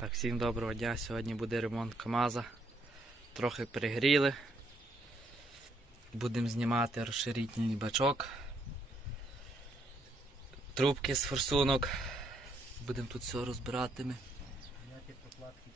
Так, всім доброго дня. Сьогодні буде ремонт КАМАЗа. Трохи перегріли. Будемо знімати розширительний бачок. Трубки з форсунок. Будемо тут все розбирати. Міняти прокладки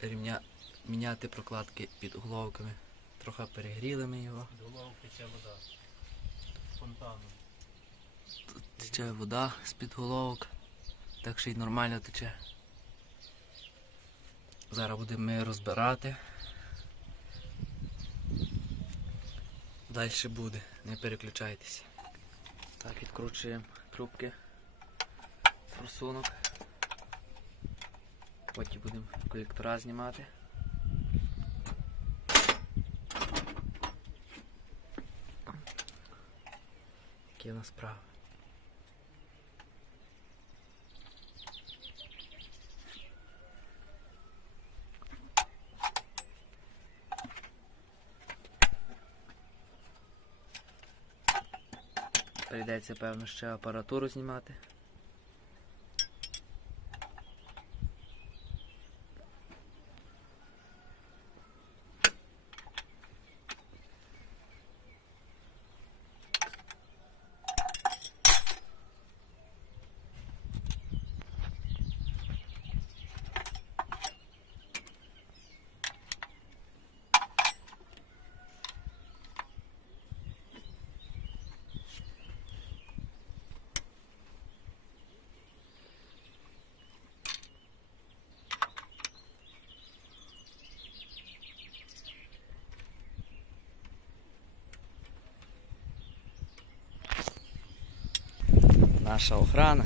під головками. Міняти прокладки під головками. Трохи перегріли ми його. Під головок тече вода. Фонтаном. Тут тече вода з-під головок. Так що й нормально тече. Зараз будемо ми розбирати. Далі буде, не переключайтеся. Так, відкручуємо трубки форсунок. Потім будемо колектора знімати. Такі у нас справи. Прийдеться, певно, ще апаратуру знімати. Наша охрана.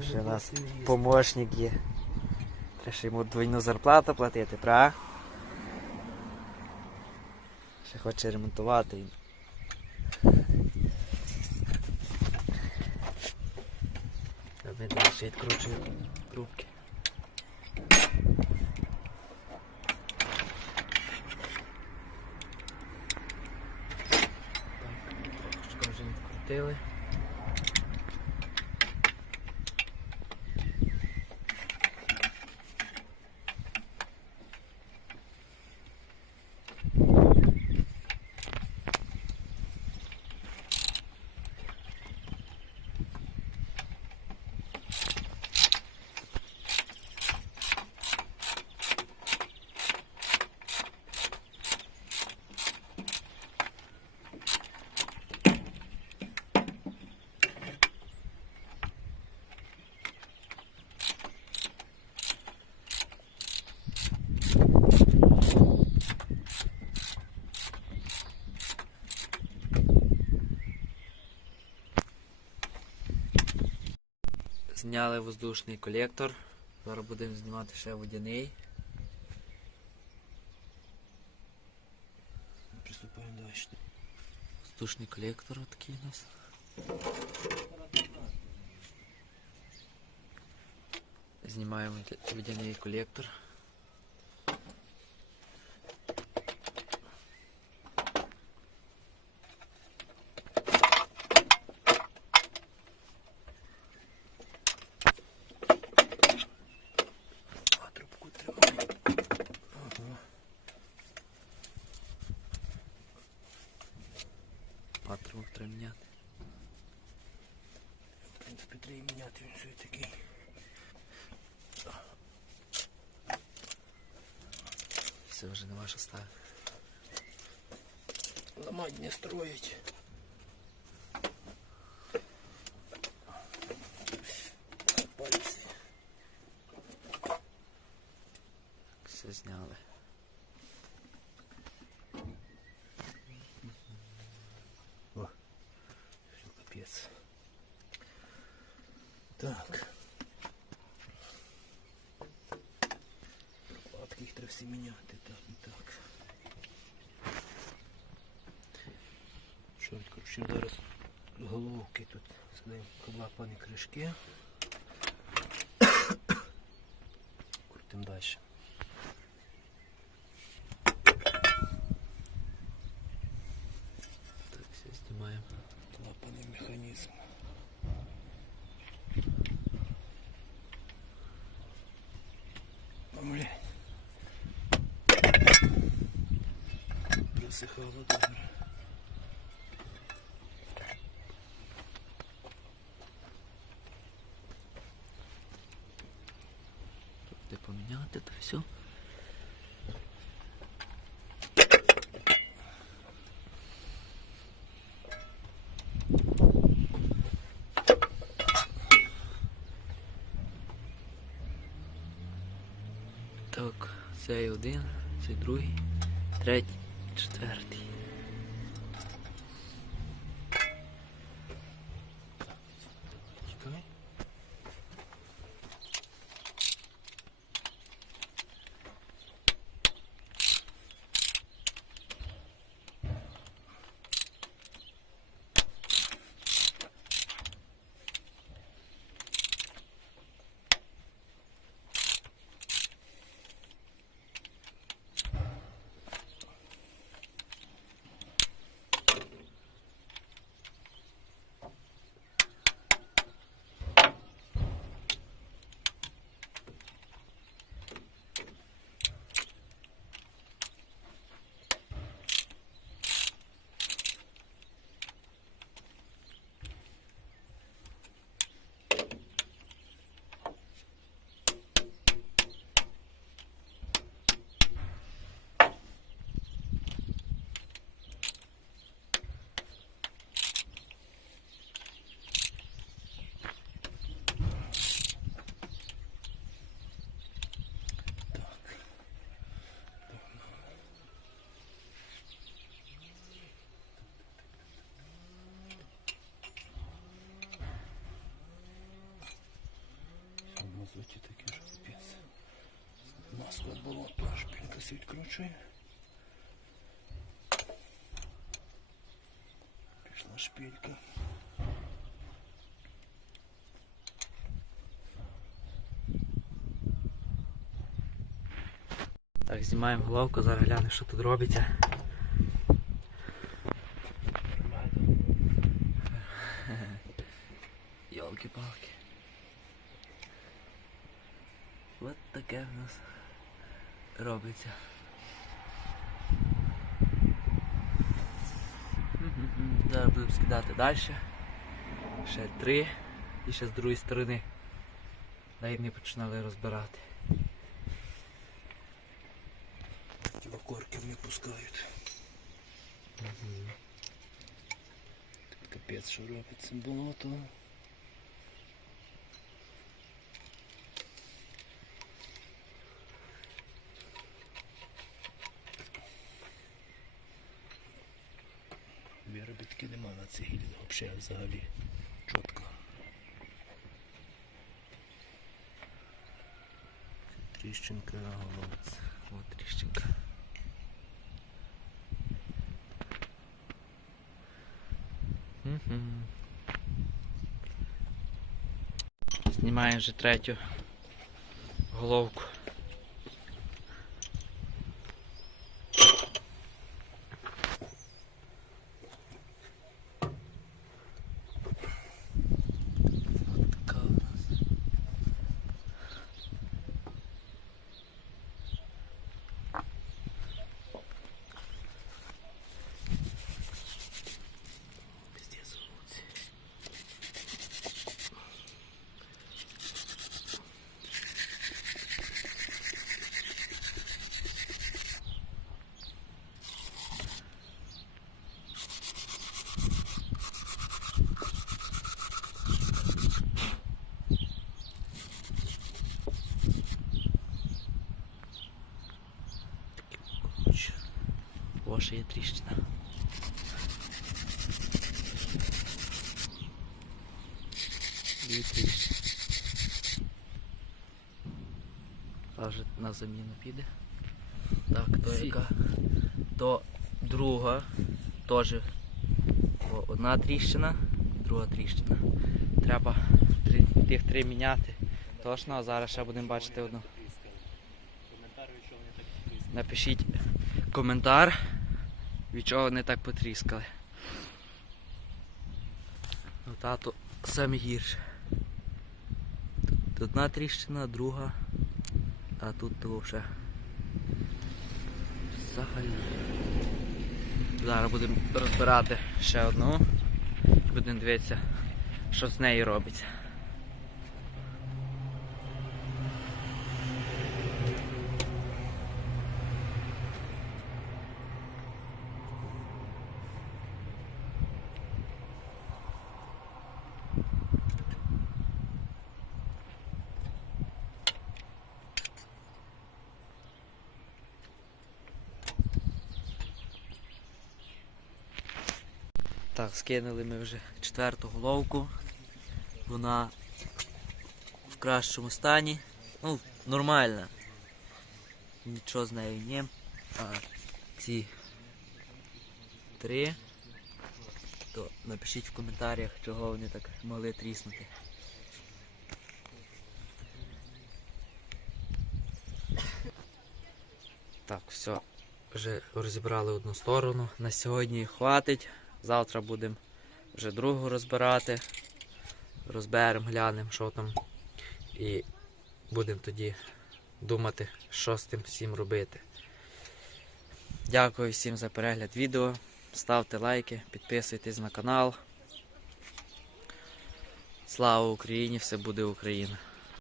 Ще у нас помощник є. Треба ще йому двойну зарплату платити, правда? Ще хоче ремонтувати. Ми далі ще відкручуємо трубки. Так, трошки вже відкрутили. Зняли воздушний колектор, зараз будемо знімати ще водяний. Приступаємо далі. Штучний колектор такий у нас. Знімаємо водяний колектор. Трубку тримаємо. Ага. Патрубок треба міняти. В принципі, треба і міняти, він все такий. Все, вже нема що ставити. Ламать не строїть. Пальці. Все зняли. О, все, капець. Так. Прокладки їх треба всі міняти, так і так. Що, коротше, зараз головки тут сюди клапані кришки. Крутим далі. Так, все знімаємо. Клапаний механізм. Блін. Просихало добре. Тут поміняти, то все. Так, цей один, цей другий, третій, четвертий. Чекай. Мазуті таке ж капець. Маску від болоту, шпилька се відкручує. Пішла шпилька. Так, знімаємо головку, зараз глянемо, що тут робиться. Йолки-палки. Ось таке в нас робиться. Зараз будемо скидати далі. Ще 3. І ще з другої сторони. Навіть не починали розбирати. Ті окорки не пускають. Капець, що робить цим болотом. Виробітки нема на цій гілі, взагалі чітко. Тріщинка на головці. Ось тріщинка. Знімаємо вже третю головку. Така у нас. Пиздец, голубці. О, ще є тріщина. Дві тріщини. Аж на заміну піде. Так, то яка? То друга. Теж одна тріщина, друга тріщина. Треба тих три міняти. Точно, а зараз ще будемо бачити одну. Напишіть коментар, від чого вони так потріскали. Ну, тату самі гірше. Тут одна тріщина, друга, а тут то вже взагалі. Зараз будемо розбирати ще одну. Будемо дивитися, що з нею робиться. Так, скинули ми вже четверту головку. Вона в кращому стані. Ну, нормальна. Нічого з нею не. А ці три, то напишіть в коментарях, чого вони так могли тріснути. Так, все. Вже розібрали одну сторону. На сьогодні хватить. Завтра будемо вже другу розбирати. Розберемо, глянемо, що там. І будемо тоді думати, що з тим всім робити. Дякую всім за перегляд відео. Ставте лайки, підписуйтесь на канал. Слава Україні! Все буде Україна!